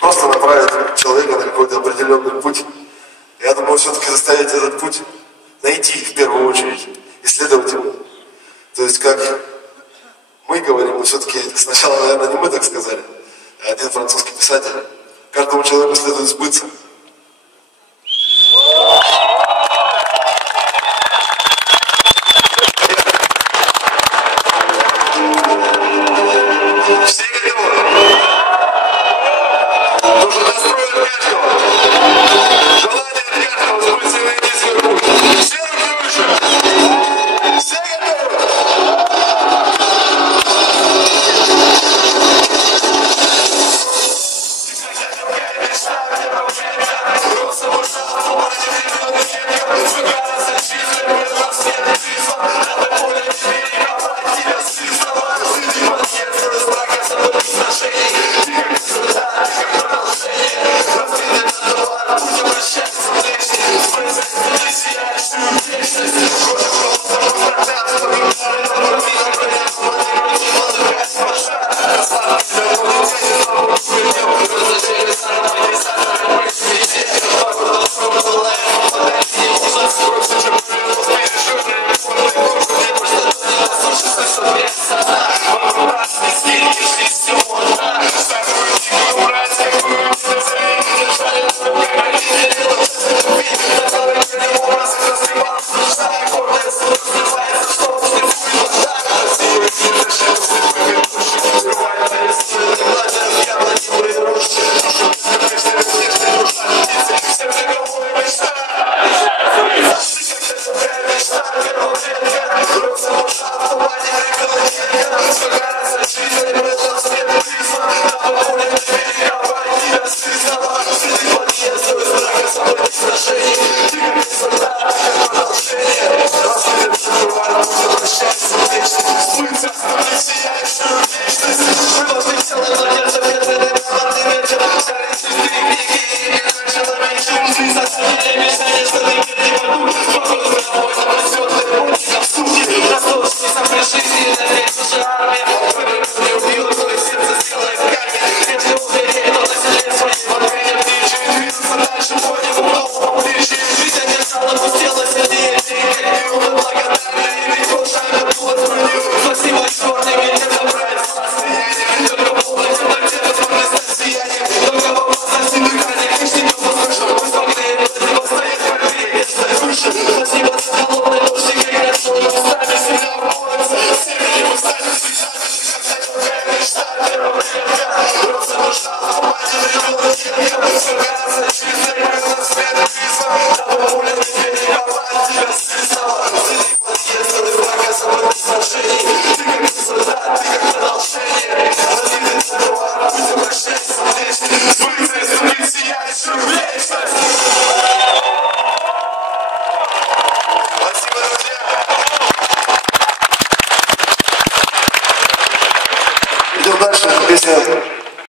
Просто направить человека на какой-то определенный путь. Я думаю, все-таки заставить этот путь найти в первую очередь, исследовать его. То есть, как мы говорим, мы все-таки сначала, наверное, не мы так сказали, а один французский писатель. Каждому человеку следует сбыться. Все готовы? Нужно настроить каждого. Желание от каждого сбыться и найти свой путь. Все руки выше. Все готовы? Идем дальше. Песня